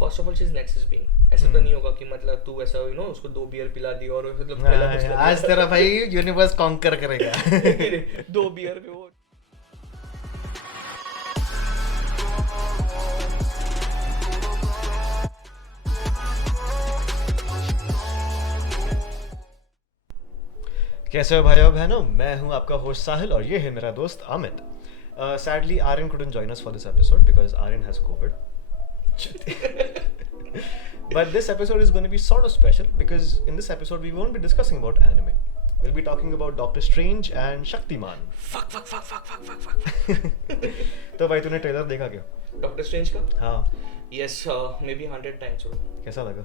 First of all she is nexus being, ऐसा तो नहीं होगा कि मतलब तू ऐसा यू नो उसको 2 बियर पिला दी और मतलब पहला कुछ आज तेरा भाई यूनिवर्स कॉन्कर करेगा. 2 बियर पे वो कैसे हो भाई और बहनों, मैं हूं आपका होस्ट साहिल और ये है मेरा दोस्त Amit. Sadly, Aryan couldn't join us for this episode because Aryan has COVID. But this episode is going to be sort of special because in this episode we won't be discussing about anime. We'll be talking about Doctor Strange and Shaktiman. fuck. तो भाई तूने trailer देखा क्या? Doctor strange का हाँ. Yes may be 100 times bro. कैसा लगा?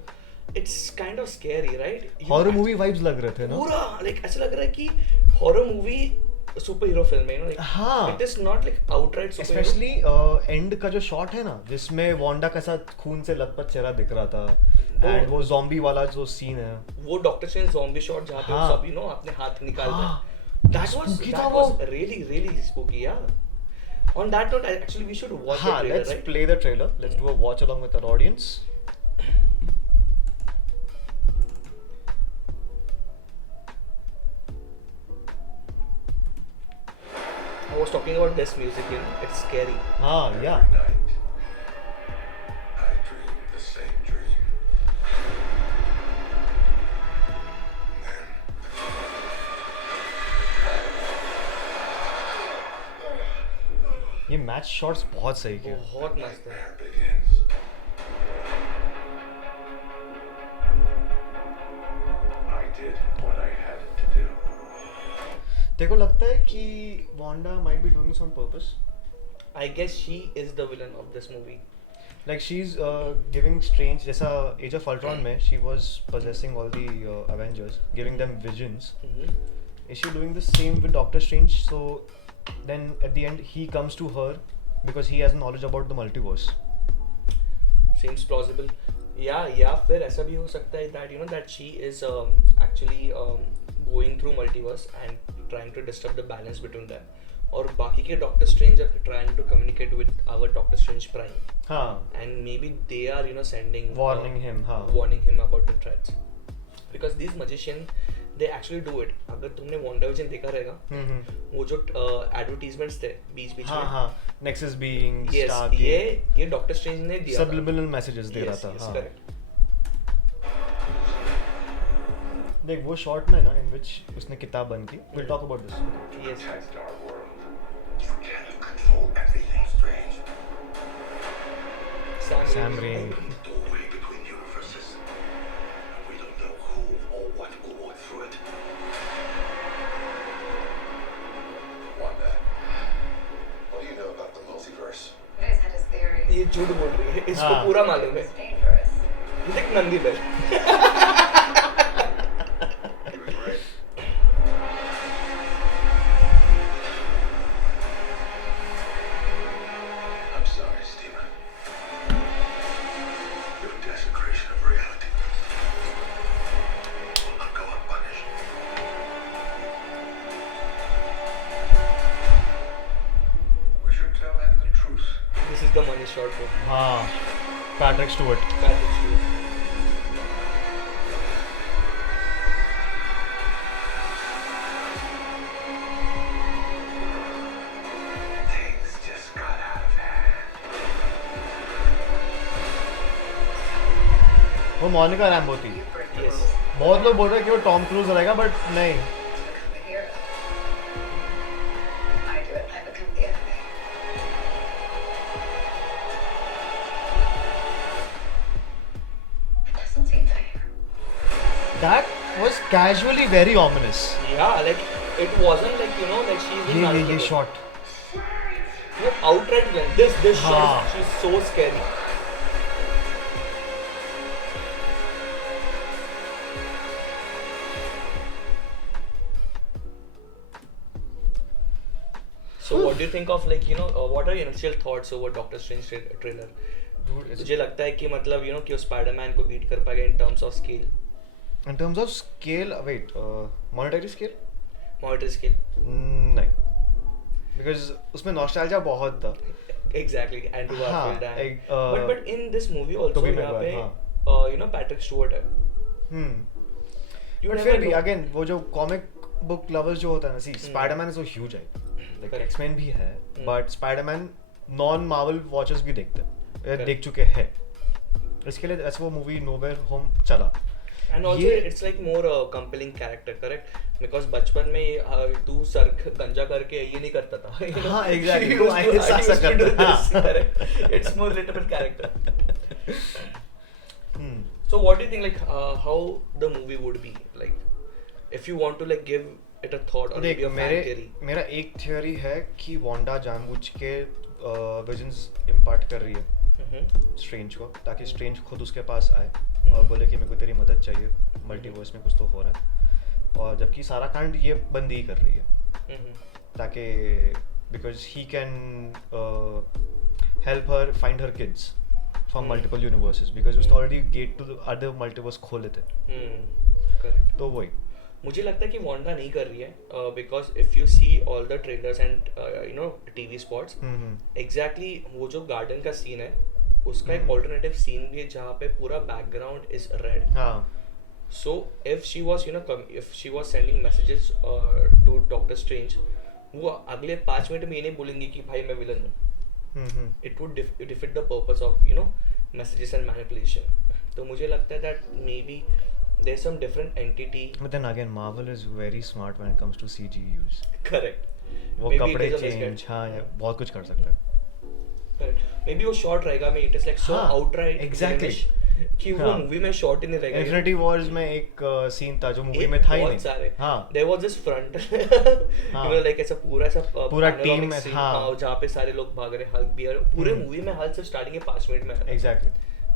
It's kind of scary right. Horror movie vibes लग रहे थे ना? पूरा लाइक ऐसा लग रहा है कि horror movie super hero film है, यू नो लाइक. हाँ. It is not like outright super hero. Specially and का जो शॉट है ना जिसमें वांडा का साथ खून से लथपथ चेहरा दिख रहा था एंड वो ज़ॉम्बी वाला जो सीन है, वो डॉक्टर स्ट्रेंज ज़ॉम्बी शॉट जहां पे हाँ. वो सब यू नो अपने हाथ निकालते हाँ. हैं. दैट Spooky था वाज वो. really spooky. Yeah. On that note, actually we should watch the हाँ, trailer, let's right? play the trailer. Let's do a watch along with our audience. I was talking about this music, you know, it's scary. हाँ, yeah. Every night, I dream the same dream. ये match shots बहुत सही किया. बहुत मस्त है. Nightmare begins. I did what I had to do. तेरे को लगता है कि Wanda might be doing this on purpose? I guess she is the villain of this movie. Like she's giving Strange, जैसा Age of Ultron में she was possessing all the Avengers, giving them visions. Is she doing the same with Doctor Strange? So then at the end he comes to her because he has knowledge about the multiverse. Seems plausible. या फिर ऐसा भी हो सकता है that you know that she is actually going through multiverse and trying to disturb the balance between them. और बाकी के Doctor Strange are trying to communicate with our Doctor Strange Prime. हाँ. And maybe they are you know sending Warning him, हाँ. warning him about the threats. Because these magicians they actually do it. अगर तुमने WandaVision देखा रहेगा, वो जो advertisements थे बीच हाँ में, हाँ. Nexus being yes, Stark, ये Doctor Strange ने दिया था. subliminal messages दे रहा Yes, था. yes, हाँ. correct. देख वो शॉट में ना in which उसने किताब बंद की. We'll talk about this. Yes. Protect our world. You cannot control everything, Strange. Sam Raimi. Doorway between universes. And we don't know who or what will walk through it. Wanda, what do you know about the multiverse? Ray's had his theories. ये झूठ बोल रही है, इसको हाँ. पूरा मालूम है. It's dangerous. ये देख नंदी बैल. He was right. I'm sorry, Steven. Your desecration of reality will not go unpunished. We should tell him the truth. This is the money shot for हाँ. Patrick Stewart. Patrick Stewart. Things just got out of hand. वो Monika Rambo थी. You break the Yes. rules बहुत लोग बोल रहे हैं कि वो टॉम क्रूज रहेगा बट नहीं. to become the hero. I do it, I become the enemy. It doesn't seem fair. That was casually very ominous. Yeah, like it wasn't like you know like she's in ये Naruto. shot. No, outright villain. This shot हाँ. is she's so scary. So what do you think of like you know what are your initial thoughts over Doctor Strange trailer? Dude, it's मुझे लगता है कि मतलब you know कि वो Spiderman को beat कर पाएगा in terms of scale, in terms of scale. Wait, monetary scale? monetary scale. नहीं, because उसमें nostalgia बहुत था. exactly Andrew Garfield हाँ, and uh, but in this movie also Tobey यहाँ पे Maguire, you know Patrick Stewart है. You but never फिर भी know. अगेन वो जो कॉमिक बुक लवर्स जो होता है ना, सी स्पाइडरमैन इज सो ह्यूज है, लाइक Correct. एक्समैन भी है, but Spiderman non Marvel watchers भी देखते हैं, Correct. देख चुके हैं, इसके लिए ऐसे वो मूवी नो वेयर होम चला. And also ये- it's like more compelling character, correct? Because बचपन में तू सर गंजा करके ये नहीं करता था. you know? हाँ, exactly. He तू used to- ऐसा he used to do करता, this, हाँ. correct? It's more relatable character. Hmm. So what do you think, like how the movie would be like if you want to like give it a thought or देख, maybe a fan theory? मेरा एक theory है कि Wanda जानबूझ के visions impart कर रही है Mm-hmm. स्ट्रेंज को, ताकि स्ट्रेंज खुद उसके पास आए और बोले कि मेरे को तेरी मदद चाहिए, मल्टीवर्स में कुछ तो हो रहा है, और जबकि सारा कांड ये बंदी ही कर रही है, Mm-hmm. ताकि because he can help her find her kids from multiple universes, because उसने already get to other multiverse खोले थे, Correct. तो वही. मुझे लगता है कि वांडा नहीं कर रही है because if you see all the trailers and you know TV spots, exactly वो जो गार्डन का सीन है उसका एक ऑल्टरनेटिव सीन भी है जहाँ पे पूरा बैकग्राउंड इज रेड. हाँ, So if she was, you know, if she was sending messages to Doctor Strange, वो अगले 5 मिनट में ये नहीं बोलेंगी कि भाई मैं विलन हूँ. It would defeat the purpose of, you know, messages and manipulation. तो मुझे लगता है that maybe there's some different entity. but then again Marvel is very smart when it comes to CG use. Correct. वो Maybe कपड़े it is a change, misguided. हाँ यार, बहुत कुछ कर सकता है. Correct. Maybe वो short रहेगा में it is like so हाँ, outright exactly. villainish कि वो हाँ. मूवी में शॉर्ट ही नहीं रहेगा. इन्फिनिटी वॉर्स में एक सीन था जो मूवी एक में था ही बहुत नहीं. सारे. हाँ, There was this front, हाँ. you know, like ऐसा पूरा पूरा panoramic team है, scene, हाँ. जहाँ पे सारे लोग भाग रहे, हल्क भी है, पूरे मूवी में हल्क सिर्फ स्टार्टिंग के 5 मिनट में आता है. एग्जैक्टली.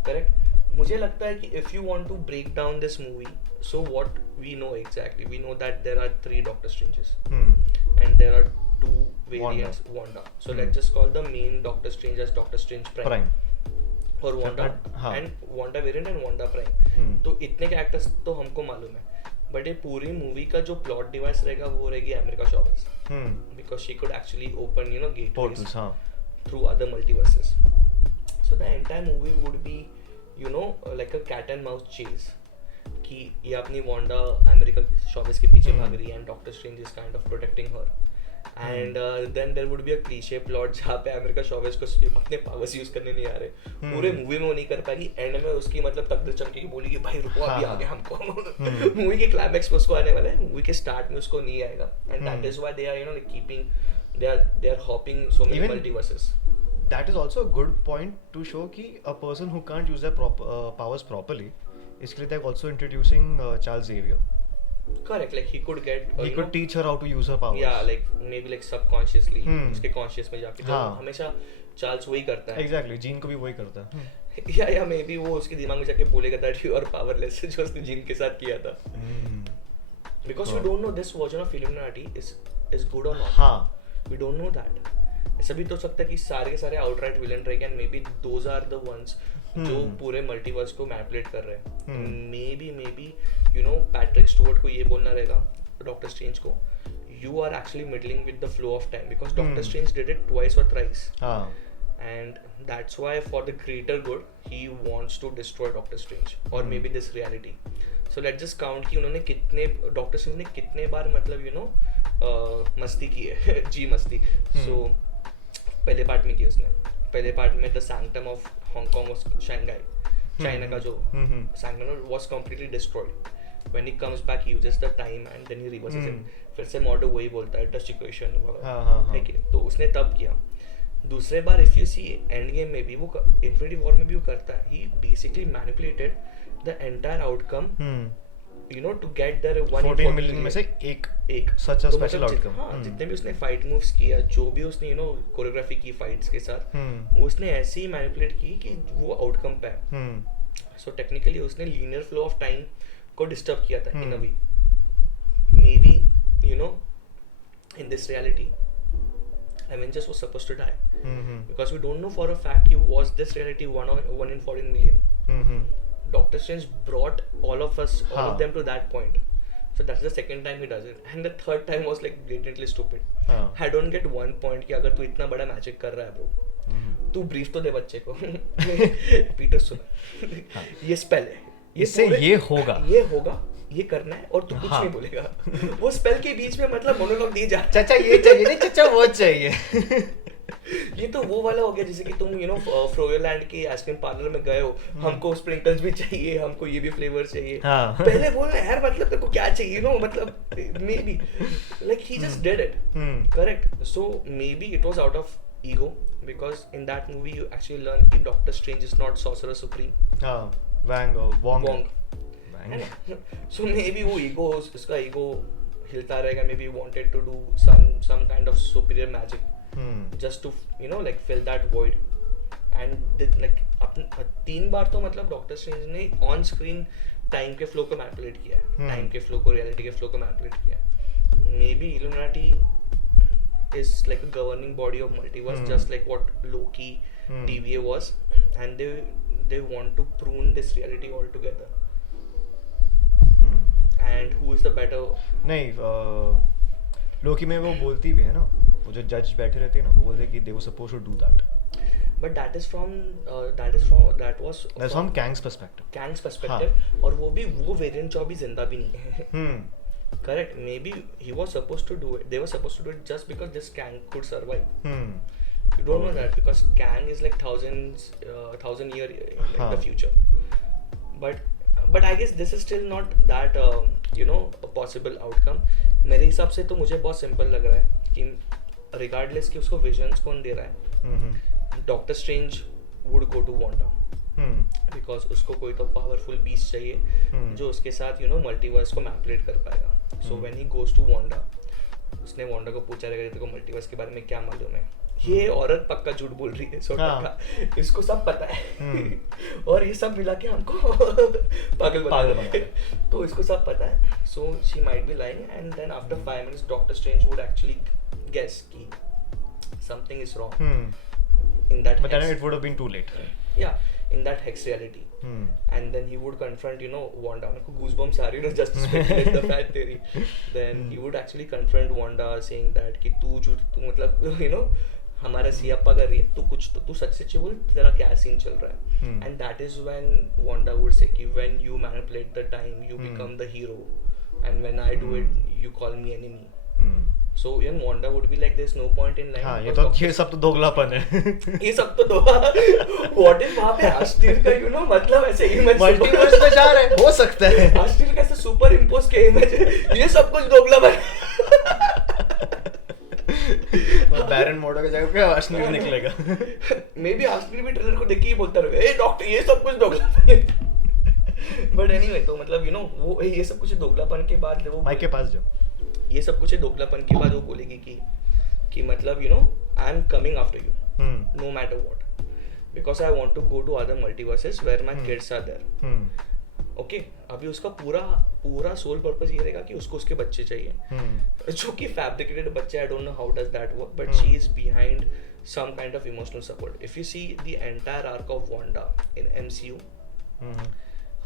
Correct. मुझे लगता है कि if you want to break down this movie, so what we know exactly, we know that there are 3 Doctor Stranges and there are 2 variants Wanda. So let's just call the main Doctor Strange as Doctor Strange Prime. Prime. और Wanda हाँ. and Wanda variant and Wanda Prime. हम्म. तो इतने characters तो हमको मालूम है, but ये पूरी मूवी का जो प्लॉट डिवाइस रहेगा वो रहेगी अमेरिका शॉवर्स, because she could actually open you know gateways portals. हाँ, through other multiverses. So the entire movie would be you know like a cat and mouse chase, कि ये अपनी वांडा अमेरिका शॉवर्स के पीछे भाग रही है and Doctor Strange is kind of protecting her. And then there would be a cliche plot जहाँ पे अमेरिका शॉवर्स को अपने पावर्स यूज करने नहीं आ रहे. पूरे मूवी में वो नहीं कर पाएगी, एंड में उसकी मतलब तकदीर चमकेगी, बोलेगी भाई रुको अभी हाँ. आ गया हमको. मूवी के क्लाइमैक्स में उसको आने वाला है, मूवी के स्टार्ट में उसको नहीं आएगा, and that is why they are you know keeping they are hopping so many Even- multiverses. that is also a good point to show कि a person who can't use their powers properly, इसके लिए they're also introducing Charles Xavier. Correct, like he could get He you could know, teach her how to use her powers. yeah, like maybe like subconsciously उसके conscious में जाके, तो हाँ. हमेशा Charles वही करता है. Exactly, जीन को भी वही करता है. या maybe वो उसके दिमाग में जाके बोलेगा that you are powerless, जो उसने जिन के साथ किया था. Because we don't know this version of Illuminati is good or not. हाँ, We don't know that. ऐसा भी तो सकता है कि सारे के सारे outright villain रहेंगे and maybe those are the ones जो पूरे मल्टीवर्स को मैनिपुलेट कर रहे हैं. maybe you know Patrick Stuart को ये बोलना रहेगा डॉक्टर स्ट्रेंज को, you are actually meddling with the flow of time because Doctor Strange did it twice or thrice. हाँ, And that's why for the greater good he wants to destroy Doctor Strange or maybe this reality. So let's just count कि उन्होंने कितने doctor strange ने कितने बार मतलब you know मस्ती की है जी मस्ती. So पहले पार्ट में की उसने, पहले पार्ट में द सैंक्टम ऑफ हांगकांग और शंघाई चाइना का जो sanctum was completely destroyed. When he comes back he uses the time and then he reverses it. फिर से मॉडो वही बोलता है डस्ट इक्वेशन हाँ. है कि नहीं, तो उसने तब किया. दूसरे बार if you see Endgame में भी वो इन्फिनिटी वॉर में भी वो करता है, he basically manipulated the entire outcome you know to get there 14 million में से एक such a तो special मतलब outcome. हाँ, जितने भी उसने फाइट मूव्स किया, जो भी उसने यू नो कोरियोग्राफी की फाइट्स के साथ, वो उसने ऐसे ही मैनिपुलेट की कि वो आउटकम पे है. सो टेक्निकली उसने लीनियर फ्लो ऑफ टाइम को डिस्टर्ब किया था in a way. Maybe you know in this reality Avengers was supposed to die because we don't know for a fact was this reality 1 in 14 million. Doctor Strange brought all of हाँ. them to that point. So that's the second time he does it, and the third time was like blatantly stupid. हाँ. I don't get one point कि अगर तू इतना बड़ा magic कर रहा है bro, तू ब्रीफ तो दे बच्चे को. पीटर सुना, ये स्पेल है, इससे ये होगा, ये करना है और तू कुछ हाँ. नहीं बोलेगा. वो स्पेल के बीच में मतलब मोनोलॉग दिए जा. चाचा ये चाहिए नहीं, चाचा वो चाहिए. ये तो वो वाला हो गया जैसे कि तुम फ्रोयोलैंड के आइसक्रीम पार्लर में गए हो, हमको स्प्रिंकल्स भी चाहिए, हमको ये भी फ्लेवर चाहिए. हाँ. पहले बोलना यार मतलब तेरे को क्या चाहिए, मतलब may be like he just did it. Correct. So may be it was out of ego because in that movie you actually learn कि Doctor Strange is not Sorcerer Supreme. हाँ, Wong. So maybe वो ego, उसका ego हिलता रहेगा. Maybe he wanted to do some kind of superior magic. Just to like fill that void. And like 3 बार तो मतलब doctor strange ने on screen time के flow को मैनिपुलेट किया है, टाइम के फ्लो को, रियलिटी के फ्लो को मैनिपुलेट किया है. May be illuminati is like a governing body of multiverse, just like what Loki, TVA was, and they want to prune this reality altogether. And who is the better? नहीं, लोकी में वो बोलती भी है ना, वो जो जज बैठे रहते हैं ना, वो बोलते कि they were supposed to do that. But that was from Kang's perspective. Kang's perspective. और वो वेरिएंट जो अभी जिंदा भी नहीं है. Correct. Maybe he was supposed to do it. They were supposed to do it just because this Kang could survive. You don't know that because Kang is like thousand year in the future. But I guess this is still not that a possible outcome. मेरे हिसाब से तो मुझे बहुत simple लग रहा है कि regardless कि उसको visions कौन दे रहा है, Doctor Strange would go to Wanda. Because उसको कोई तो पावरफुल बीस्ट चाहिए जो उसके साथ मल्टीवर्स को मैनिपुलेट कर पाएगा. So when he goes to Wanda, उसने वांडा को पूछा रहेगा तेरे को मल्टीवर्स के बारे में क्या मालूम है. ये औरत पक्का झूठ बोल रही है, पक्का इसको सब पता है. और ये सब मिला के हमको पागल बना. तो इसको सब पता है. So she might be lying and then after 5 minutes doctor Strange would actually guess कि something is wrong in that but then it would have been too late. Yeah, in that hex reality. And then he would confront Wanda. मेरे को goosebumps आ रही है just to speculate the fact theory. Then he would actually confront Wanda saying that कि तू मतलब हमारा सियाप्पा कर रही है, तू सच सच बोल तेरा क्या सीन चल रहा है. And that is when Wanda would say कि when you manipulate the time you become the hero and when I do it you call me enemy. So Wanda would be like there's no point in lying. हाँ, ये सब तो दोगलापन है. ये सब तो What if वहाँ पे आश्चर्य का मतलब ऐसे इमेज मल्टीवर्स में जा रहे हैं, हो सकता है. आश्चर्य का ऐसे सुपर इम्पोज के इमेज है, ये सब कुछ दोगलापन. बैरन मोडो के जगह पे आश्चर्य निकलेगा. मे बी आश्चर्य भी ट्रेलर को देख के ही बोलता रहे डॉक्टर ये सब कुछ दोगलापन है. बट एनीवे तो मतलब वो ये सब कुछ दोगलापन के बाद वो माइक के पास जाओ. ये सब कुछ दोगलापन के बाद वो बोलेगी कि मतलब I am coming after you no matter what because I want to go to other multiverses where my kids are there. Okay, अभी उसका पूरा सोल पर्पस ये रहेगा कि उसको उसके बच्चे चाहिए जो कि फैब्रिकेटेड बच्चे. I don't know how does that work but she is behind some kind of emotional support. If you see the entire arc of Wanda in MCU,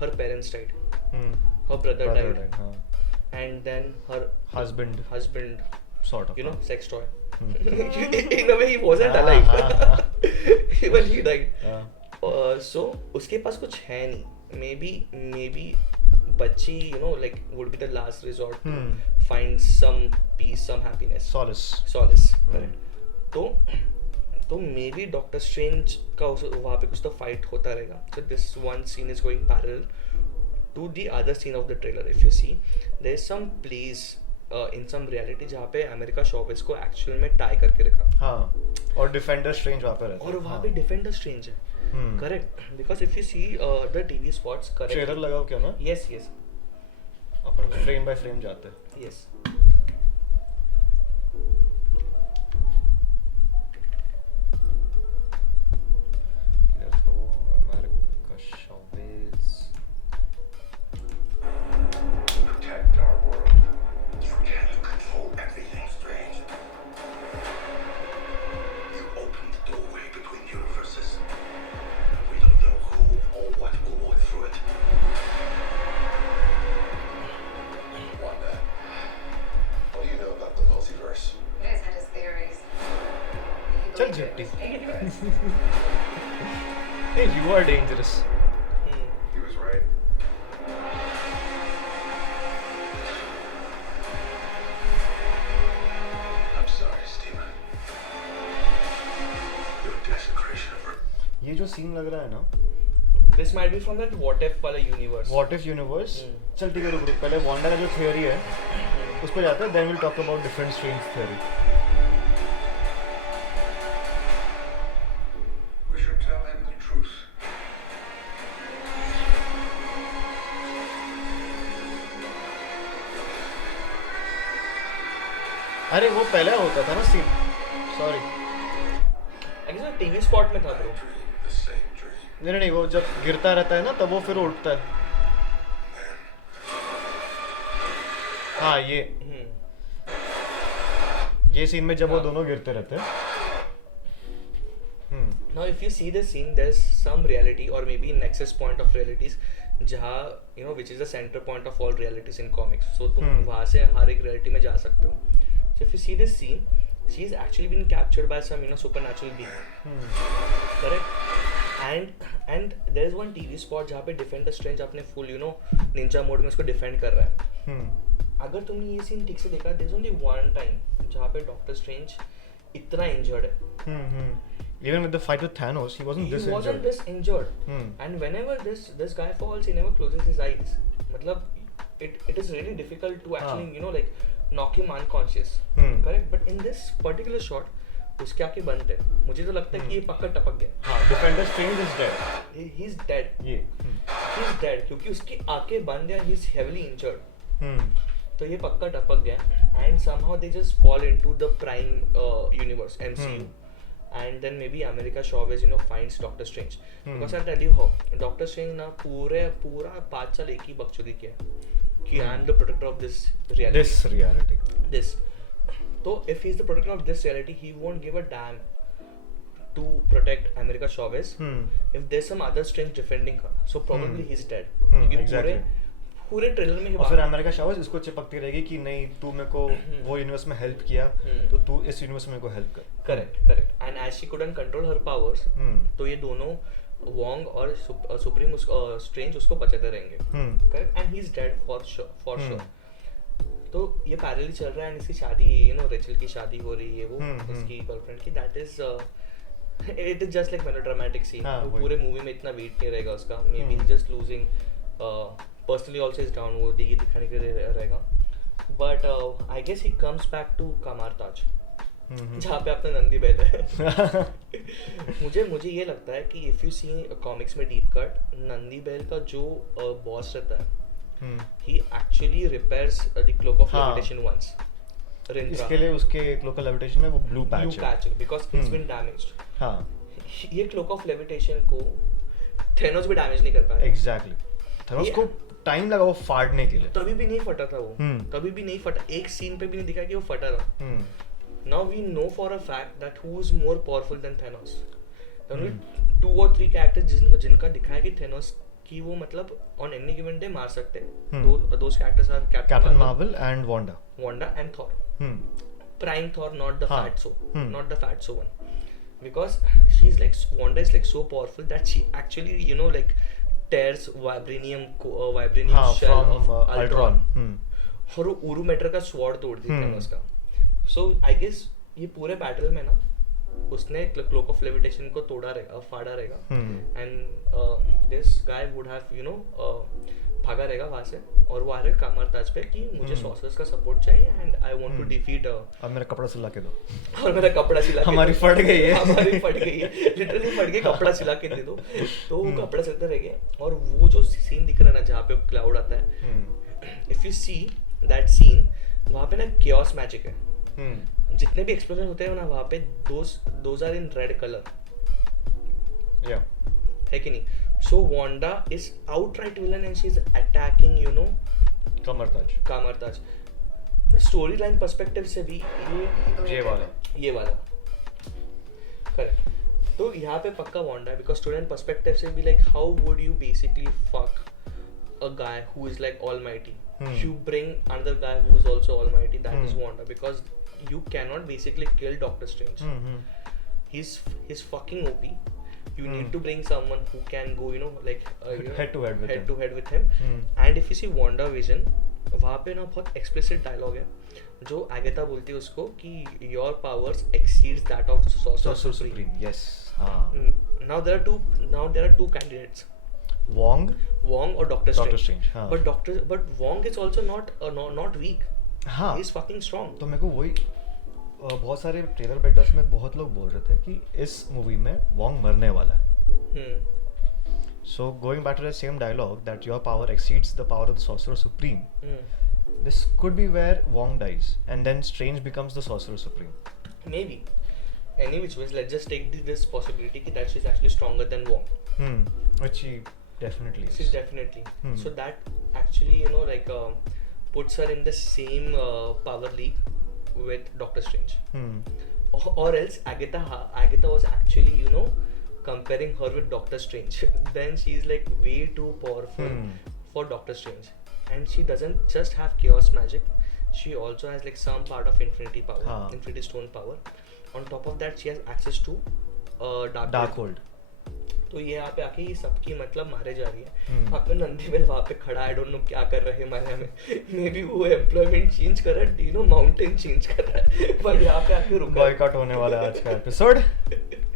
her parents died, her brother died. And then her husband sort of sex toy. In a way he wasn't alive. Even he died. So उसके पास कुछ है नहीं. Maybe बच्ची like would be the last resort to find some peace, some happiness, solace. Correct. तो maybe Doctor Strange का वहाँ पे कुछ तो fight होता रहेगा. So this one scene is going parallel to the other scene of the trailer. If you see, there is some place in some reality जहाँ पे अमेरिका शॉवेज को एक्चुअल में टाई करके रखा. हाँ, और डिफेंडर स्ट्रेंज वहाँ पे रहता है. और वहाँ पे डिफेंडर स्ट्रेंज है. Correct. Because if you see the TV spots, correct, trailer लगाओ क्या ना. Yes upon frame by frame जाते हैं. Yes. Protect our world. Can you control everything, Strange? You opened the doorway between universes. We don't know who or what will walk through it. Wanda, 50-50. Dangerous. Hey, you are dangerous. He was right. I'm sorry, Stephen. Your desecration of her. ये जो scene लग रहा है ना, This might be from that what if वाला universe. What if universe. चल ठीक है रुक रुक, पहले वांडा का जो theory है उस पर जाते हैं, then we'll talk about different strange theory. We should tell him the truth. अरे वो पहले होता था ना सीन, सॉरी. I guess वो TV spot में था bro. Dream the same dream. नहीं नहीं, वो जब गिरता रहता है ना तब वो फिर उठता है. हाँ ये सीन में जब वो दोनों गिरते रहते हैं. Now if you see the scene, there's some reality or maybe nexus point of realities जहाँ you know which is the center point of all realities in comics. So तुम वहाँ से हर एक reality में जा सकते हो. So if you see this scene, she's actually been captured by some supernatural being. Correct? And there is one TV spot जहाँ पे Defender Strange अपने full ninja mode में उसको defend कर रहा है. अगर तुमने ये सीन ठीक से देखा, there's only one time जहाँ पे Doctor Strange इतना injured है. Even with the fight with Thanos, he wasn't this He wasn't injured. this injured. And whenever this guy falls, he never closes his eyes. मतलब it is really difficult to actually like knock him unconscious. Correct? But in this particular shot, उसके आंखें बंद है. मुझे तो लगता है कि ये पक्का टपक गया. हाँ, Defender Strange is dead. He's dead. ये. He's dead क्योंकि उसकी आंखें बंद है. He's heavily injured. तो ये पक्का टपक गया. And somehow they just fall into the prime universe MCU. And then maybe America Chavez finds Doctor Strange. Because I'll tell you how. Doctor Strange ना पूरा 5 साल एक ही बकचोदी किया कि I am the protector of this reality. This reality. This. So if he's the protector of this reality, he won't give a damn to protect America Chavez. If there's some other Strange defending her, so probably he's dead. क्योंकि Exactly. पूरे trailer में ही और फिर America showers इसको चिपकती रहेगी कि नहीं तू मेरे को वो यूनिवर्स में हेल्प किया तो तू इस यूनिवर्स में मेरे को हेल्प कर. Correct and as she couldn't control her powers, तो ये दोनों वोंग और सुप्रीम स्ट्रेंज उसको बचाते रहेंगे. Correct. And he is dead for sure. तो ये पैरेलली चल रहा है एंड इसकी शादी रेचल की शादी हो रही है वो उसकी गर्लफ्रेंड की. That is it is just like melodramatic scene. वो पूरे मूवी में इतना वेट नहीं रहेगा उसका. Maybe just losing personally also is down. वो दिखाने के लिए रहेगा. But I guess he comes back to Kamar Taj जहाँ पे अपना नंदी बैल है. मुझे ये लगता है कि इफ यू सी कॉमिक्स में डीप कट, नंदी बैल का जो बॉस रहता है he actually repairs the cloak of levitation once. इसके लिए उसके क्लोक ऑफ लेविटेशन में वो ब्लू पैच है बिकॉज इट्स बीन डैमेज्ड. हाँ, ये क्लोक ऑफ लेविटेशन को थेनोस भी डैमेज नहीं कर पाया. एग्जैक्टली. थेनोस को टाइम लगा वो फाड़ने के लिए. तभी भी नहीं फटा था वो. कभी भी नहीं फटा. एक सीन पे भी नहीं दिखा कि वो फटा था. Now we know for a fact that who is more powerful than Thanos. There are only 2 or 3 characters जिनका दिखाया कि Thanos की वो मतलब on any given day मार सकते हैं. Those characters are Captain Marvel and Wanda and Thor. Prime Thor, not the fatso, not the fatso one. Because Wanda is like so powerful that she actually like tears vibranium shell of Ultron. और वो उरुमेटर का sword तोड़ दी Thanos का. So I guess ये पूरे battle में ना उसने क्लोक ऑफ लेविटेशन को फाड़ा रहेगा. And this guy would have भागा रहेगा वहां से और वो आ रहे कामर ताज पे कि मुझे सॉर्सरर्स का सपोर्ट चाहिए and I want to defeat. अब मेरा कपड़ा सिला के दो. और मेरा कपड़ा सिला के हमारी फट गई है. हमारी फट गई है लिटरली फट गई. कपड़ा सिला के दे दो. तो वो कपड़ा सिलते रहेंगे. और वो जो सीन दिख रहा है ना जहाँ पे क्लाउड आता है, if you see that scene, वहाँ पे ना chaos मैजिक है. जितने भी एक्सप्लोजन होते हैं ना वहाँ पे those are in red color. है कि नहीं? So Wanda is outright villain and she's attacking Kamartaj. Storyline perspective से भी ये वाला. Correct. तो यहाँ पे पक्का Wanda है because storyline perspective से भी like how would you basically fuck a guy who is like almighty? You bring another guy who is also almighty. That is Wanda because you cannot basically kill Doctor Strange. he's fucking OP. You Hmm. need to bring someone who can go, like Head to head with him. to head with him. Hmm. And if you see WandaVision, वहाँ पे ना बहुत explicit dialogue है जो Agatha बोलती है उसको कि your powers exceeds that of Sorcerer Sorcerer Supreme. Supreme. Yes. हाँ. Now there are two candidates, Wong. Wong or Doctor Doctor Strange. Strange, हाँ. But Wong is also not weak. हाँ. He's fucking strong. तो मेरे को वही बहुत सारे trailer बेटर्स में बहुत लोग बोल रहे थे कि इस मूवी में वॉन्ग मरने वाला है. So going back to the same dialogue that your power exceeds the power of the Sorcerer Supreme, this could be where Wong dies and then Strange becomes the Sorcerer Supreme. Maybe. Any which ways, let's just take this possibility that she's actually stronger than Wong. Which she definitely is. She's definitely. Hmm. So that actually, puts her in the same power league with Doctor Strange. Or else Agatha was actually, comparing her with Doctor Strange. Then she's like way too powerful for Doctor Strange. And she doesn't just have chaos magic. She also has like some part of Infinity power, हाँ. Infinity Stone power. On top of that, she has access to Darkhold. तो ये यहाँ पे आके ये सबकी मतलब मारे जा रही है. अपने नंदी बेल वहाँ पे खड़ा, आई डोंट नो क्या कर रहे हैं माया में. मे बी वो एम्प्लॉयमेंट चेंज कर रहा है, माउंटेन चेंज कर रहा है, पर यहाँ पे आके रुका. बॉयकॉट होने वाला है आज का एपिसोड.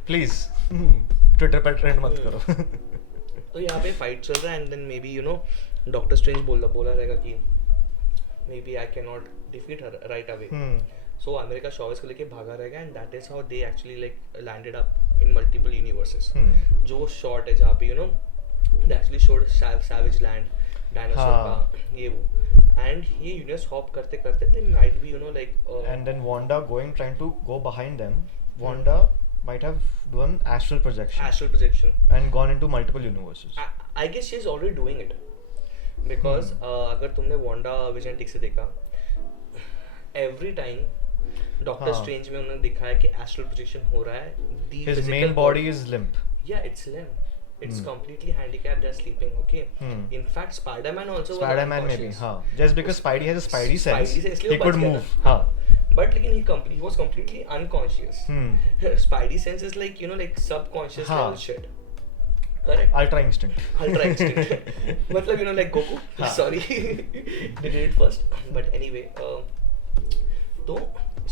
प्लीज ट्विटर पर ट्रेंड मत करो. तो यहाँ पे फाइट चल रहा है and then maybe doctor Strange बोला रहेगा कि maybe I can not defeat her right away. So America Chavez को लेके भागा रहेगा and that is how they actually like landed up in multiple universes. जो शॉट है जहाँ पे they actually showed savage land dinosaur का ये वो एंड ये यूनिवर्स हॉप करते करते they might be like and then Wanda trying to go behind them. Wanda might have done astral projection astral projection. and gone into multiple universes. I guess she is already doing it because अगर तुमने Wanda vision ठीक से देखा, every time doctor हाँ. Strange में उन्होंने दिखाया कि एस्ट्रल प्रोजेक्शन हो रहा है. The His physical main body is limp. yeah, it's limp. It's completely handicapped. They're sleeping. Okay. In fact, Spider-Man also. Spider-Man maybe, हाँ. Just because Spidey has a Spidey sense, Spidey से इसलिए he वो could बच गया move. था. हाँ. But लेकिन he was completely unconscious. Spidey sense is like like subconscious हाँ. level shit. Correct. Ultra instinct. Ultra instinct. मतलब like Goku. हाँ. Sorry, they did it first. But anyway, तो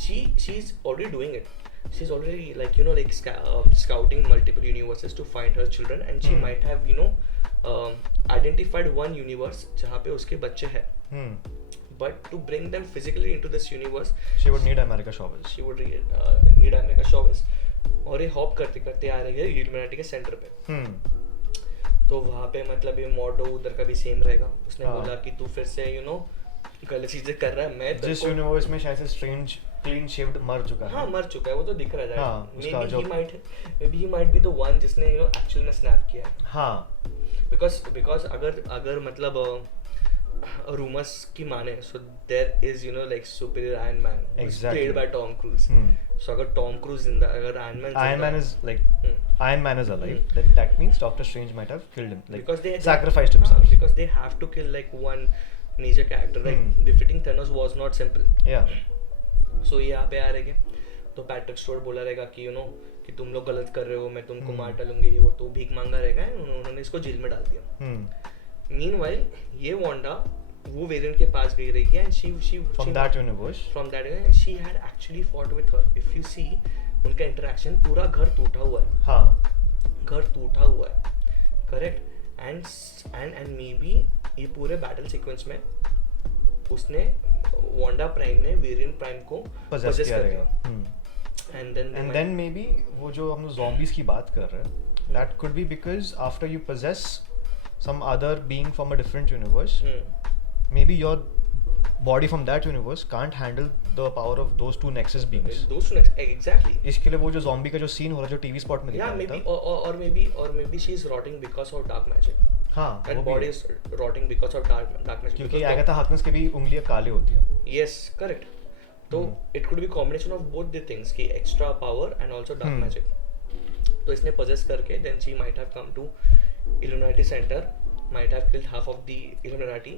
she's already doing it. She's already like scouting multiple universes to find her children, and she might have identified one universe जहाँ पे उसके बच्चे हैं. But to bring them physically into this universe, She would need America Chavez. she would need America Chavez. और ये hop करते करते आ रही है इल्यूमिनाटी के सेंटर पे. तो वहाँ पे मतलब ये मॉडो उधर का भी सेम रहेगा. उसने हाँ. बोला कि तू फिर से गलत चीजें कर रहा है. मैं तेरे जिस को- यूनिवर्स में शायद से स्ट्रेंज क्लीन शेव्ड मर चुका है. हाँ मर चुका है वो तो दिख रहा है. हाँ, उसका जो- maybe he might be the one जिसने एक्चुअल में स्नैप किया है. हाँ. because अगर मतलब rumors की माने, so there is like superior Iron Man who's Exactly. played by Tom Cruise. So अगर Tom Cruise जिंदा, अगर Iron Man is like Iron Man is alive. Hmm. Then that means Doctor Strange might have killed him, like because they sacrificed himself. because they have to kill like one major character. Like defeating Thanos was not simple. Yeah. So ये यहाँ पे आ रहेंगे तो Patrick store बोला रहेगा कि कि तुम लोग गलत कर रहे हो, मैं तुमको मार डालूंगी. ये वो तो भीख मांगा रहेगा. उन्होंने इसको जेल में डाल दिया. Meanwhile, ये वांडा वो वेरिएंट के पास गई रही है and she From that universe. from that and she had actually fought with her. If you see उनका इंटरेक्शन, पूरा घर टूटा हुआ है. हाँ. घर टूटा हुआ है. करेक्ट. एंड मे बी ये पूरे बैटल सीक्वेंस में उसने वांडा प्राइम ने वेरिएंट प्राइम को Possess possess किया कर रहेगा. दिया. And then maybe वो जो हम लोग zombies की बात कर रहे हैं, that could be because after you possess some other being from a different universe, maybe your body from that universe can't handle the power of those two Nexus beings. Those two next exactly. इसके लिए वो जो zombie का जो scene हो रहा है जो TV spot में Yeah, दिखाया maybe था. or maybe she's rotting because of dark magic. हाँ. And वो भी body है. is rotting because of dark magic. क्योंकि Because Agatha Harkness की भी उंगलियां काली होती हैं. yes, correct. तो it could be combination of both the things कि extra power and also dark magic. तो इसने possess करके then she might have come to Illuminati Center, might have killed half of the Illuminati,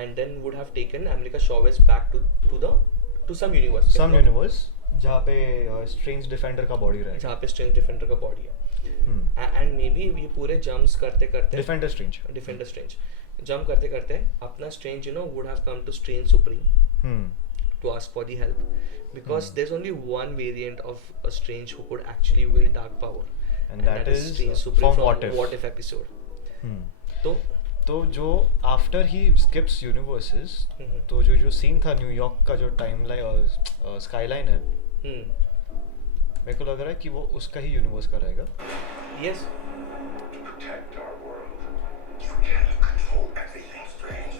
and then would have taken America Chavez back to some universe. Some universe. जहाँ पे strange defender का body रहेगा. जहाँ पे strange defender का body है. And may be ये पूरे जंप्स करते करते डिफेंडर स्ट्रेंज जंप करते करते अपना Strange would have come to Strange Supreme to ask for the help, because there's only one variant of a strange who could actually wield dark power, and that is Strange Supreme from from What If episode. तो जो after he skips universes, तो जो scene था New York का, जो timeline और skyline है, मेरे को लग रहा है कि वो उसका ही यूनिवर्स का रहेगा. yes, To protect our world, you cannot control everything, Strange.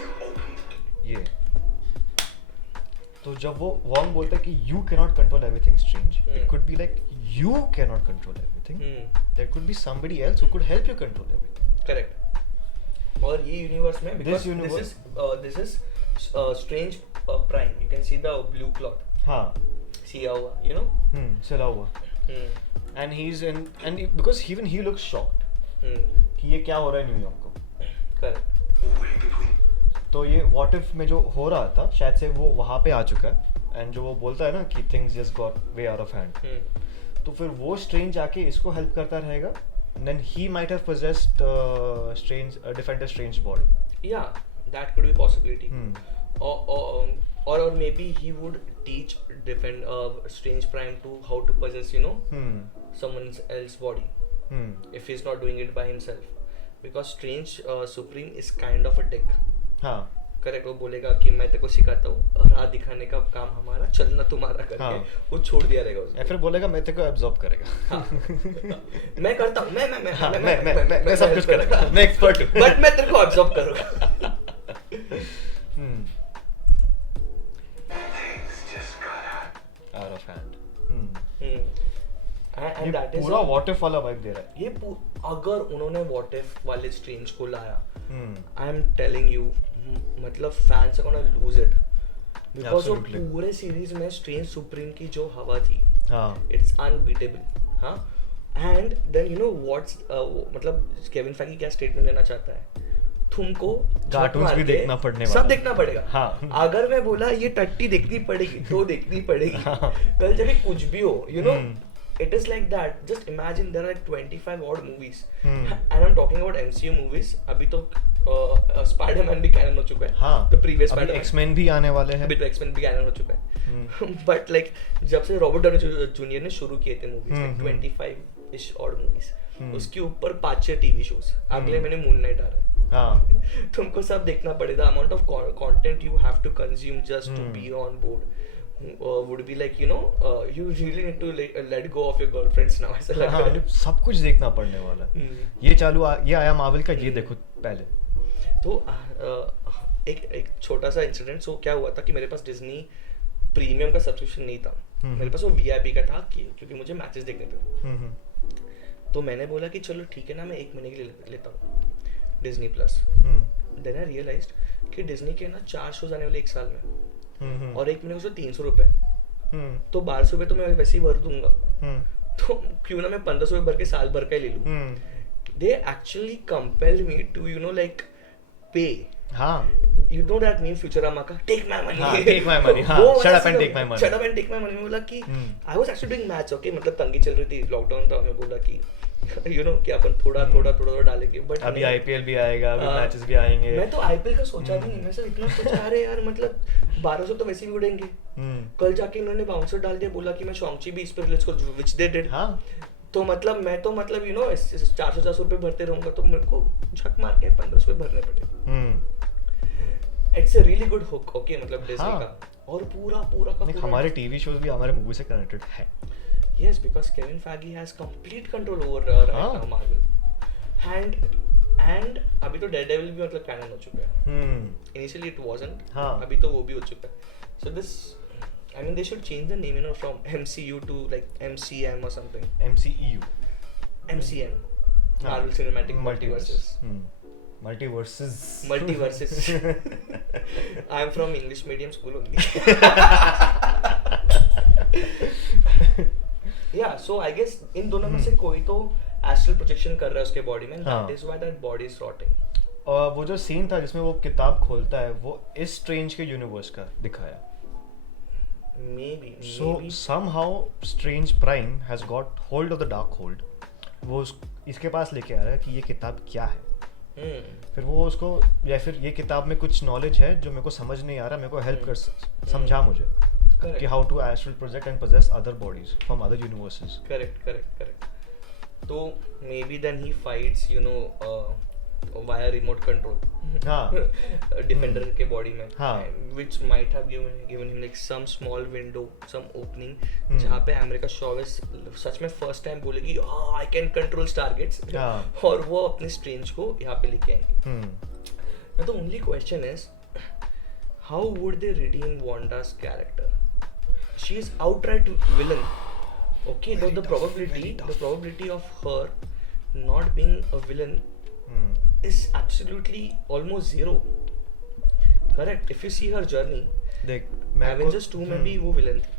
You opened. ये तो जब वो वॉन्ग बोलता है कि you can not control everything Strange, it could be like you can not control everything, there could be somebody else who could help you control everything. correct. और ये universe में because this is strange prime, you can see the blue cloth हाँ, सिया हुआ, you know. चला हुआ. And he's in, and because even he looks shocked कि ये क्या हो रहा है न्यूयॉर्क को. correct. Way between. तो ये व्हाट इफ में जो हो रहा था, शायद से वो वहाँ पे आ चुका है, एंड जो वो बोलता है ना कि things just got way out of hand, तो फिर वो स्ट्रेंज आके इसको हेल्प करता रहेगा, then he might have possessed Strange defender Strange body. Yeah, that could be possibility. Or maybe he would teach Strange Prime to how to possess, you know, someone else's body if he's not doing it by himself. Because Strange Supreme is kind of a dick. हाँ, correct. वो बोलेगा कि मैं तेरे को सिखाता हूँ, राह दिखाने का काम हमारा, चलना तुम्हारा करके. हाँ. वो छोड़ दिया रहेगा उसको. या फिर बोलेगा मैं तेरे को एब्जॉर्ब करेगा. हाँ. मैं करता हूँ, मैं सब कुछ करेगा, मैं एक्सपर्ट हूँ, बट मैं तेरे को एब्जॉर्ब करूँगा. Things just got out of hand. And that is पूरा व्हाट इफ वाला वाइब दे रहा है. ये अगर उन्होंने व्हाट इफ वाले स्ट्रेंज को लाया, आई एम टेलिंग यू, मतलब fans are gonna lose it, because वो Absolutely. पूरे सीरीज में स्ट्रेंज सुप्रीम की जो हवा थी, हाँ, इट्स अनबीटेबल. हाँ. And then you know what's, मतलब केविन फैगी क्या स्टेटमेंट देना चाहता है, तुमको कार्टून्स भी देखना पड़ने वाला, सब देखना पड़ेगा. हाँ. अगर मैं बोला ये टट्टी देखनी पड़ेगी तो देखनी पड़ेगी. कल जब भी कुछ भी हो, you know, it is like that. Just imagine there are like 25 odd movies, and I'm talking about MCU movies. अभी तो Spider-Man भी canon हो चुका है. हाँ, The previous अभी Spider-Man. X-Men भी आने वाले हैं. अभी तो X-Men भी canon हो चुका है. But like जब से रॉबर्ट डाउनी जूनियर ने शुरू किए थे movies, like 25-ish odd movies, उसके ऊपर 5-6 TV shows. अगले महीने मून नाइट आ रहा है. हाँ, तुमको सब देखना पड़ेगा. Amount of content you have to consume just to be on board would be like, you know, you really need to let go of your girlfriends now. ऐसा लग रहा है. सब कुछ देखना पड़ने वाला है. ये आया मार्वल का, ये देखो पहले. तो एक छोटा सा इंसिडेंट. सो क्या हुआ था कि मेरे पास डिज्नी प्रीमियम का सब्सक्रिप्शन नहीं था, मेरे पास वो VIP का था क्योंकि मुझे मैचेस देखने थे. तो मैंने बोला कि चलो ठीक है ना, मैं 1 महीने के लिए लेता हूँ Disney plus. Then I realized कि डिज्नी के ना 4 शोज आने वाले 1 साल में, और 1 महीने को 300 रुपए, तो 1200 रुपए तो मैं वैसे ही भर दूंगा. तो क्यों ना मैं 1500 रुपए भर के साल भर का ही ले लूं. They actually compelled me to, you know, like pay. हाँ, You know that meme Futurama का take my money. हाँ, take my money. हाँ, वो वाला shut up and scene, take my money. Shut up and take my money में बोला कि I was actually doing maths, okay, मतलब तंगी चल रही थी, लॉकडाउन था, मैं बोला कि you know कि अपन थोड़ा डालेंगे. बट अभी IPL भी आएगा, अभी मैचेस भी आएंगे. मैं तो IPL का सोचा भी नहीं. मैं सिर्फ इतना सोचा, अरे यार मतलब 1200 तो वैसे भी उड़ेंगे. कल जाके इन्होंने बाउंसर डाल दिया, बोला कि मैं शॉन्ग-ची भी इस पर रिलीज करूं, व्हिच दे डिड. हाँ, तो मतलब मैं तो मतलब यू नो 400 रुपए भरते रहूंगा, तो मेरे को झक मार के 1500 रुपए भरने पड़े. It's a really good hook, okay, मतलब डिज्नी हाँ. का. और पूरा का पूरा हमारे टीवी शोज भी हमारे मूवी से कनेक्टेड है. Yes, because Kevin Feige has complete control over right now Marvel. And अभी तो Daredevil भी मतलब canon हो चुका है. Initially it wasn't. हाँ. अभी तो वो भी हो चुका है. So this, I mean, they should change the name, you know, from MCU to like MCM or something. MCEU. MCM. Marvel Cinematic Multiverses. Multiverses. I'm from English medium school only. Yeah, so I guess इन दोनों में से कोई तो astral projection कर रहा है उसके body में. That is why that body is rotting. और वो जो सीन था जिसमें वो किताब खोलता है, वो इस स्ट्रेंज के यूनिवर्स का दिखाया. maybe So somehow Strange Prime has got hold of the Darkhold. वो इसके पास लेके आ रहा है कि ये किताब क्या है. फिर वो उसको या फिर ये किताब में कुछ नॉलेज है जो मेरे को समझ नहीं आ रहा, मेरे को हेल्प कर समझा मुझे Correct. कि how to astral project and possess other bodies from other universes. correct. So maybe then he fights, via remote control. हाँ. Defender के body में. हाँ. Which might have given him like some small window, some opening, जहाँ पे America शॉवेस सच में first time बोलेगी I can control Stargates. हाँ. और वो अपने Strange को यहाँ पे लेके आएंगे. Now the only question is, how would they redeem Wanda's character? She is outright villain. Okay, though the probability of her not being a villain is absolutely almost zero. Correct. If you see her journey, देख Avengers 2 में भी वो villain थी.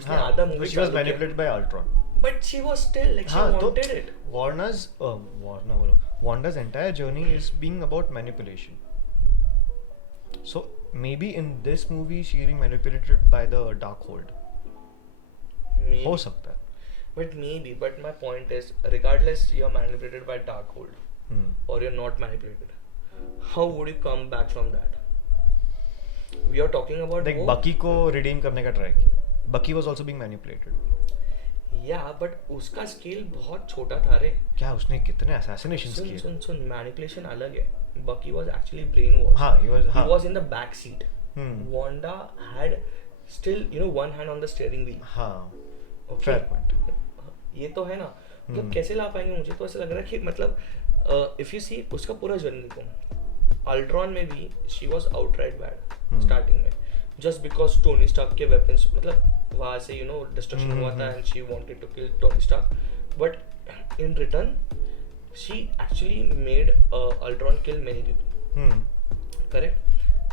उसने आधा movie she was manipulated by Ultron. but she was still like she wanted it. Wanda's entire journey is being about manipulation. So maybe in this movie she is being manipulated by the Darkhold. Maybe. हो सकता है. But my point is, regardless you're manipulated by Darkhold or you're not manipulated, how would you come back from that? We are talking about देख बकी को redeem करने का try किया. Bucky was also being manipulated. Yeah, but उसका scale बहुत छोटा था रे. क्या उसने कितने assassinations किए? सुन manipulation अलग है. Bucky was actually brainwashed. हाँ, he was in the back seat. Wanda had still one hand on the steering wheel. हाँ. Okay. Fair point. ये तो है ना. मतलब कैसे ला पाएंगे? मुझे तो ऐसा लग रहा है कि मतलब if you see उसका पूरा जर्नी को अल्ट्रॉन में भी she was outright bad starting में, just because टोनी स्टार्क के weapons मतलब वहाँ से destruction हुआ था and she wanted to kill Tony Stark, but in return she actually made Ultron kill many people. Correct.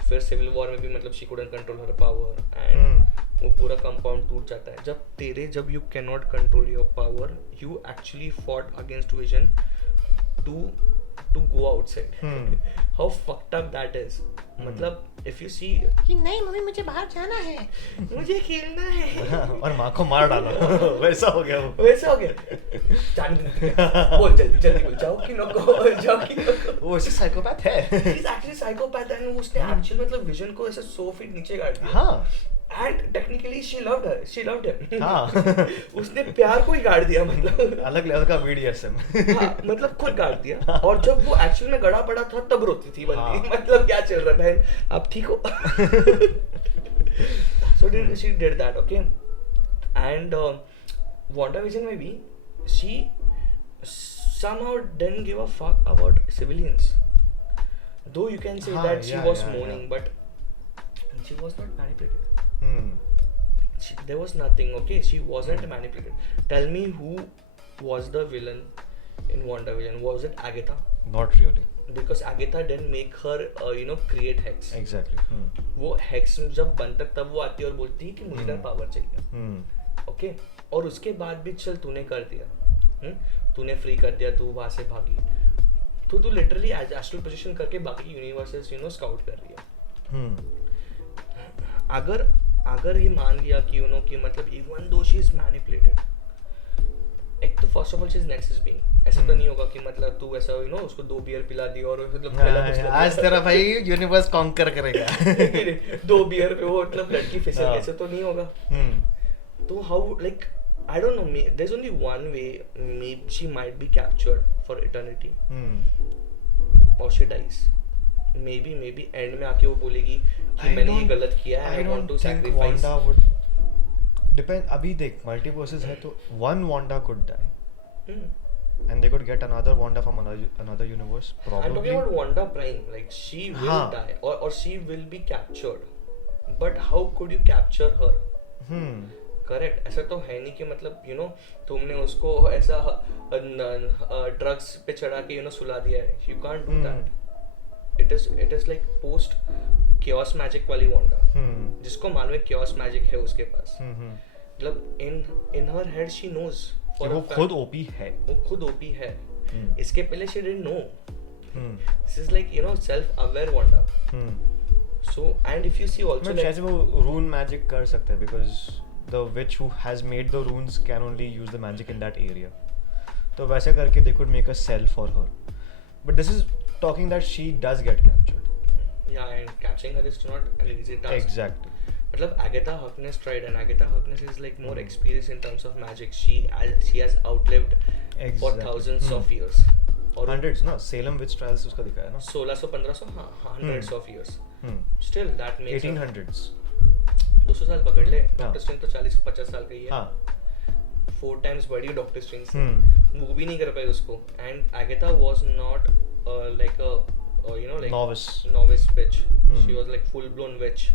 फिर सिविल वॉर में भी मतलब she couldn't control her power and वो पूरा कंपाउंड टूट जाता है. जब you cannot control your power, you actually fought against Vision to go outside. How fucked up that is. मतलब if you see कि नहीं मम्मी मुझे बाहर जाना है, मुझे खेलना है और माँ को मार डाला. वैसा हो गया वो. बोल जल्दी बोल जाओ कि नको. वो ऐसे साइकोपैथ है. He's actually psychopath and उसने actually मतलब विजन को ऐसे 100 फीट नीचे गाड़ दिया. हाँ. And technically she loved him. हाँ. उसने प्यार को ही गाड़ दिया मतलब. अलग लेवल का BDSM. हाँ, मतलब खुद गाड़ दिया. और जब वो एक्चुअल में गड़ा पड़ा था तब रोती थी बंदी. मतलब क्या चल रहा था? आप ठीक हो? So she did that, okay? And WandaVision में भी she somehow didn't give a fuck about civilians. Though you can say that she was mourning, but she was not manipulated. There was nothing, okay? She wasn't manipulated. Tell me who was the villain in WandaVision? Was it Agatha? Not really. Because Agatha didn't make her, create Hex. Exactly. वो Hex जब बनता तब वो आती है और बोलती है कि मुझे तेरा पावर चाहिए. Okay? और उसके बाद भी चल तूने कर दिया. तूने फ्री कर दिया, तू वहाँ से भागी. तो तू लिटरली एस्ट्रल पोजीशन करके बाकी यूनिवर्सेस स्काउट कर रही है. अगर ये मान लिया कि कि मतलब even though she is manipulated, एक तो first of all she is nexus being. ऐसा तो नहीं होगा कि मतलब तू ऐसा उसको 2 बियर पिला दी और मतलब आज तेरा भाई यूनिवर्स कॉन्कर करेगा. 2 बियर पे वो मतलब लड़की फिसल. ऐसा तो नहीं होगा. तो how like I don't know, there's only one way. Maybe she might be captured for eternity, or she dies. Maybe end में आके वो बोलेगी कि मैंने ये गलत किया है. I want to sacrifice. Wanda would depend. अभी देख multiverses है तो one Wanda could die, and they could get another Wanda from another universe. Probably. I'm talking about Wanda Prime. Like she will die, or she will be captured. But how could you capture her? Correct. ऐसा तो है नहीं कि मतलब तुमने उसको ऐसा drugs पे चढ़ा के सुला दिया है. You can't do that. It is like post chaos magic वाली वांडा, जिसको मालूम है chaos मैजिक है उसके पास. मतलब इन हर हेड शी नोज वो खुद ओपी है. वो खुद ओपी है. इसके पहले she didn't know. This is like self aware Wanda. So and if you see also मैं like शायद वो rune magic कर सकते हैं because the witch who has made the runes can only use the magic in that area. तो वैसे करके they could make a cell for her. But this is talking that she does get captured. yeah, and catching her is not an easy task. Exactly. मतलब Agatha Harkness tried, and Agatha Harkness is like more experienced in terms of magic. She has outlived for Exactly. thousands of years. और Hundreds ना Salem witch trials उसका दिखाया ना. 1600 1500 हाँ hundreds of years. Still that makes her- 1800s. 200 साल पकड़ ले. हाँ. डॉक्टर स्ट्रेंज तो 40-50 साल का ही है. हाँ. 4 times बड़ी डॉक्टर स्ट्रेंज से. वो भी नहीं कर पाई उसको. And Agatha was not like a like novice bitch. She was like full blown witch.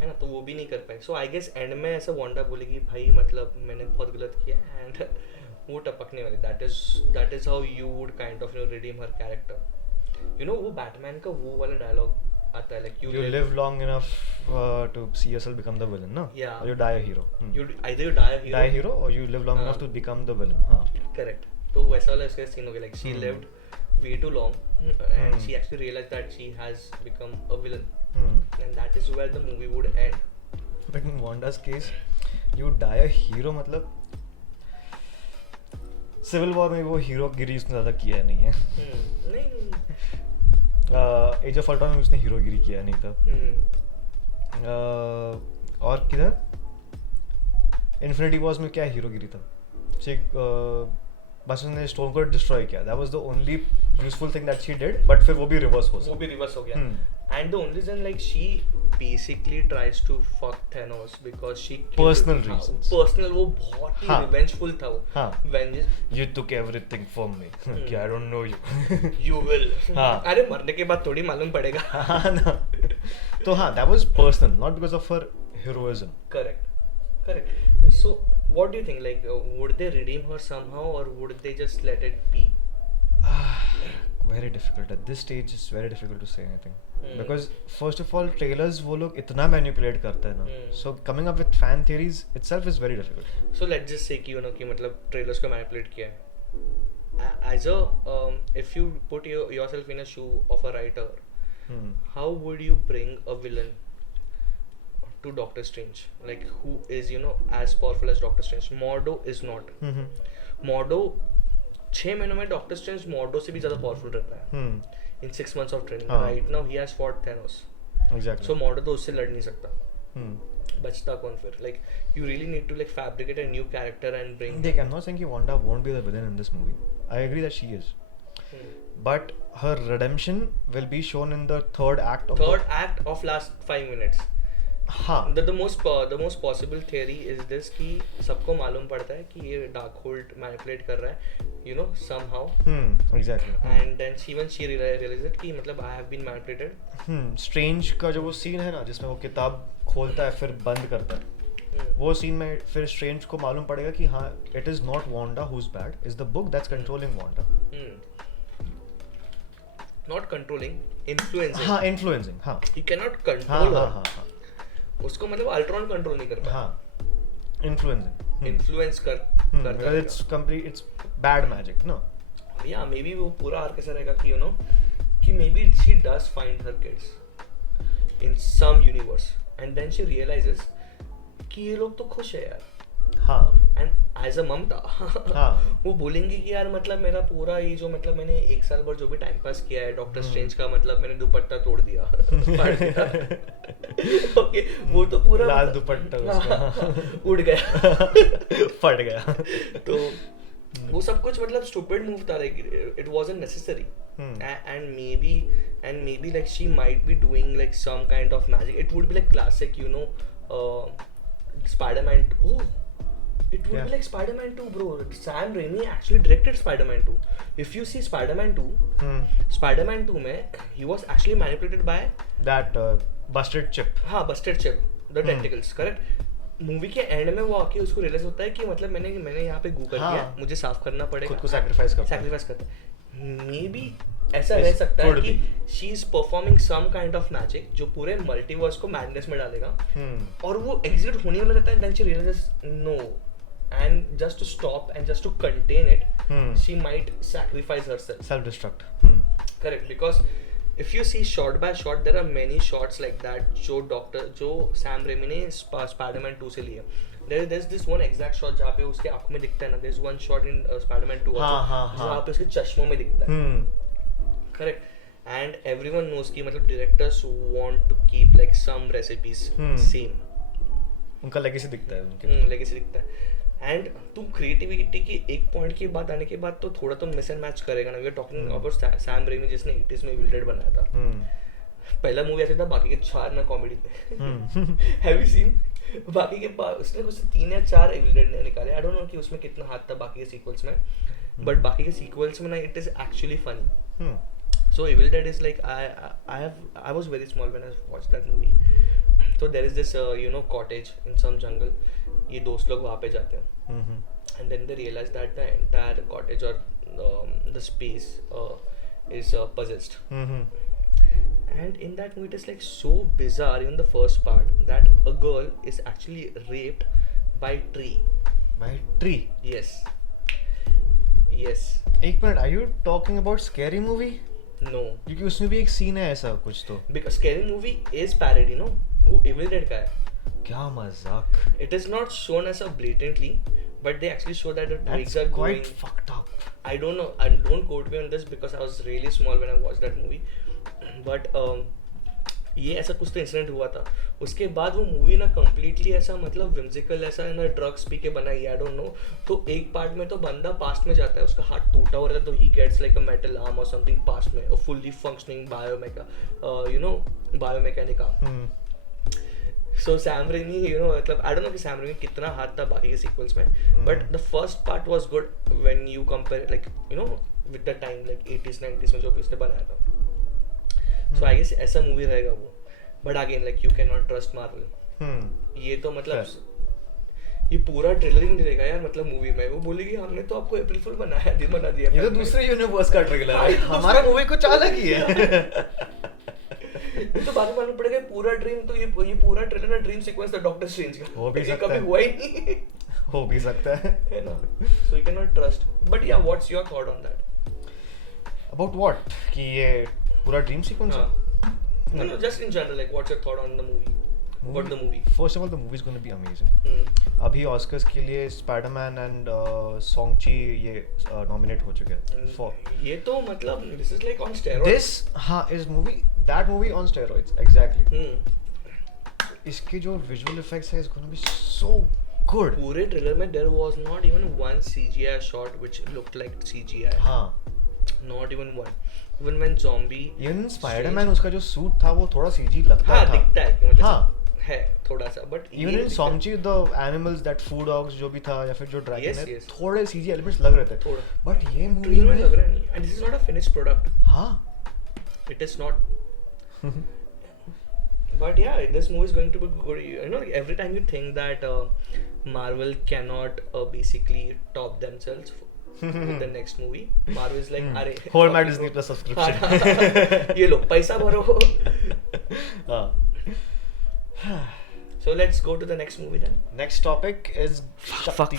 है ना, तो वो भी नहीं कर पाए. So I guess end में ऐसा वांडा बोलेगी भाई मतलब मैंने बहुत गलत किया and वो टपकने वाली. That is how you would kind of redeem her character. वो बैटमैन का वो वाला डायलॉग आता है like You live long enough to see yourself become the villain, no? Yeah. Or you die a hero. either you die a hero. Die a hero or you live long हाँ. enough to become the villain. हाँ. Correct. तो वैसा वाला इसका scene हो गया like she lived way too long and she actually realized that she has become a villain and that is where the movie would end. But in Wanda's case, you die a hero मतलब civil war में वो hero गिरी उसने ज़्यादा किया नहीं है. नहीं. As of Ultron में उसने हीरोगिरी किया नहीं था. और किधर इन्फिनिटी वॉर्स में क्या हीरोगिरी था. बस उसने स्टोन को डिस्ट्रॉय किया. That was the only useful thing that she did. But फिर वो भी रिवर्स हो गया. And the only reason like she basically tries to fuck Thanos because she Personal reasons. Personal वो बहुत ही हाँ. revengeful था वो. हाँ. Vengeance. You took everything from me. कि I don't know you. You will. हाँ. अरे मरने के बाद थोड़ी मालूम पड़ेगा. हाँ ना. तो हाँ, that was personal, not because of her heroism. Correct. So what do you think? Like would they redeem her somehow or would they just let it be? Very difficult at this stage. It's very difficult to say anything because first of all trailers वो लोग इतना manipulate करते हैं ना. So coming up with fan theories itself is very difficult. So let's just say कि कि मतलब trailers को manipulate किया है. As a if you put yourself in a shoe of a writer, how would you bring a villain to Doctor Strange? Like who is as powerful as Doctor Strange? Mordo is not. Mordo 6 महीनों में doctor strange Mordo से भी ज्यादा powerful रहता है. In 6 months of training, right now he has fought Thanos. Exactly. So Mordo तो उससे लड़ नहीं सकता. बचता कौन फिर? Like you really need to like fabricate a new character and bring. I'm not saying कि Wanda won't be the villain in this movie. I agree that she is. But her redemption will be shown in the third act of last 5 minutes. हाँ. The most possible theory is this कि सबको मालूम पड़ता है कि ये Darkhold manipulate कर रहा है, somehow. Exactly. And then she realized कि मतलब I have been manipulated. Strange का जो वो सीन है ना जिसमें वो किताब खोलता है फिर बंद करता है. वो सीन में फिर Strange को मालूम पड़ेगा कि हाँ it is not Wanda who's bad, it's the book that's controlling Wanda. Not controlling, influencing. हाँ, influencing. हाँ. You cannot control her. हाँ. उसको मतलब अल्ट्रॉन कंट्रोल नहीं कर पाया. हाँ. Influencing. Influence Because it's complete, it's bad magic, no? Yeah, maybe वो पूरा आर्क ऐसा रहेगा कि कि maybe she does find her kids in some universe and then she realizes कि ये लोग तो खुश है यार. हाँ. And as a ममता हाँ. वो बोलेंगे कि यार मतलब मेरा पूरा ये जो मतलब मैंने 1 साल भर जो भी टाइम पास किया है डॉक्टर स्ट्रेंज का मतलब मैंने दुपट्टा तोड़ दिया. ओके वो तो पूरा लाल दुपट्टा उसका उड़ गया. फट गया. तो वो सब कुछ मतलब stupid move था. Like it wasn't necessary. And maybe like she might be doing like some kind of magic. It would be like classic Spider-Man. It would be like Spider-Man 2, bro. Sam Raimi actually directed Spider-Man 2. If you see Spider-Man 2, Spider-Man 2 में he was actually manipulated by that busted chip. हाँ, busted chip, the tentacles, correct? Movie के and में वो आके उसको realise होता है कि मतलब मैंने यहाँ पे गू कर दिया, मुझे साफ करना पड़ेगा. खुद को sacrifice करता है. मे बी ऐसा रह सकता है कि she is performing some kind of magic जो पूरे मल्टीवर्स को मैडनेस में डालेगा और वो एग्जीक्यूट होने वाला रहता है. Then she realizes no and just to stop and just to contain it she might sacrifice herself. Self-destruct. Correct, because if you see shot by shot, there are many shots like that जो Sam Raimi ने Spider-Man 2 से लिए. There's this one exact shot जहाँ पे उसके आँखों में दिखता है ना. There's one shot in Spider-Man 2 जहाँ पे उसके चश्मों में दिखता है. Correct. And everyone knows कि मतलब directors want to keep like some recipes same. उनका लेगेसी दिखता है उनके. लेगेसी दिखता है. एंड तू क्रिएटिविटी की एक पॉइंट की बात आने के बाद तो थोड़ा तो मिस एंड मैच करेगा ना. We are talking about Sam Raimi जिसने 80s में विल डेड बनाया था. पहला मूवी ऐसा था, बाकी के 4 ना कॉमेडी थे. Have you seen? बाकी के उसने कुछ 3 या 4 विल डेड ने निकाले. आई डोंट नो कि उसमें कितना हाथ था बाकी के सीक्वल्स में, बट बाकी के सीक्वल्स में ना it is actually funny. So Evil Dead is like I was very small when I watched that movie. So there is this cottage in some jungle. ये दोस्त लोग वहाँ पे जाते हैं. And then they realize that the entire cottage or the space is possessed. And in that movie it is like so bizarre, even the first part, that a girl is actually raped by a tree. By tree? Yes. एक minute, are you talking about scary movie? No. क्योंकि उसमें भी एक scene है ऐसा कुछ तो. Because scary movie is parody, no? वो Evil Dead का है. क्या मजाक. It is not shown as a blatantly, but they actually show that the twigs are quite going. fucked up. I don't know, and don't quote me on this because I was really small when I watched that movie. But ये ऐसा कुछ तो incident हुआ था. उसके बाद वो movie ना कम्प्लीटली ऐसा मतलब विम्सिकल ऐसा ना ड्रग्स पी के बनाई. आई डोंट नो. तो एक पार्ट में तो बंदा पास्ट में जाता है, उसका हाथ टूटा हो रहा है, तो he gets like a metal arm और समथिंग पास्ट में, fully functioning biomechanic arm. So Sam Raimi, मतलब I don't know कि Sam Raimi कितना हाथ था बाकी के sequels में, but the first part was good when you compare like with the time like 80s 90s में जो भी उसने बनाया था. So I guess ऐसा movie रहेगा वो. But again like you cannot trust Marvel. ये तो मतलब ये पूरा ट्रेलर ही नहीं रहेगा यार. मतलब मूवी में वो बोलेगी हमने तो आपको अप्रैल फुल बना दिया. ये तो दूसरे यूनिवर्स का ट्रेलर है. हमारा मूवी कुछ अलग ही है. तो बाद में मालूम पड़ेगा पूरा ड्रीम तो ये पूरा ट्रेलर ना ड्रीम सीक्वेंस था डॉक्टर स्ट्रेंज का. हो भी सकता कभी है. हुआ ही नहीं. हो भी सकता है ना. So you cannot trust. But yeah, what's your thought on that? About what? कि ये पूरा ड्रीम सीक्वेंस है. No, just in general, like what's your thought on the movie? What the movie? First of all, the movie is going to be amazing. अभी Oscars के लिए Spiderman and सॉन्ग-ची ये nominate हो चुके हैं. For ये तो मतलब this is like on steroids. This that movie on steroids exactly. इसके जो visual effects है, it's going to be so good. पूरे ट्रेलर में there was not even one CGI shot which looked like CGI. हाँ. Not even one. Even when zombie. Even Spider-Man उसका जो suit था वो थोड़ा CG लगता था. हाँ दिखता है कि मतलब हाँ. है थोड़ा सा, but even in Shang-Chi the animals that food dogs जो भी था या फिर जो dragon है, yes. थोड़े CG elements लग रहे थे. थोड़ा. But ये movie ट्रेलर में में लग रहा नहीं. And this is not a finished product. हाँ. It is not. But yeah, this movie is going to be good. Every time you think that Marvel cannot basically top themselves with the next movie, Marvel is like, "अरे hold my Disney Plus subscription." ये लो पैसा भरो. हाँ. So let's go to the next movie then. Next topic is Fuck.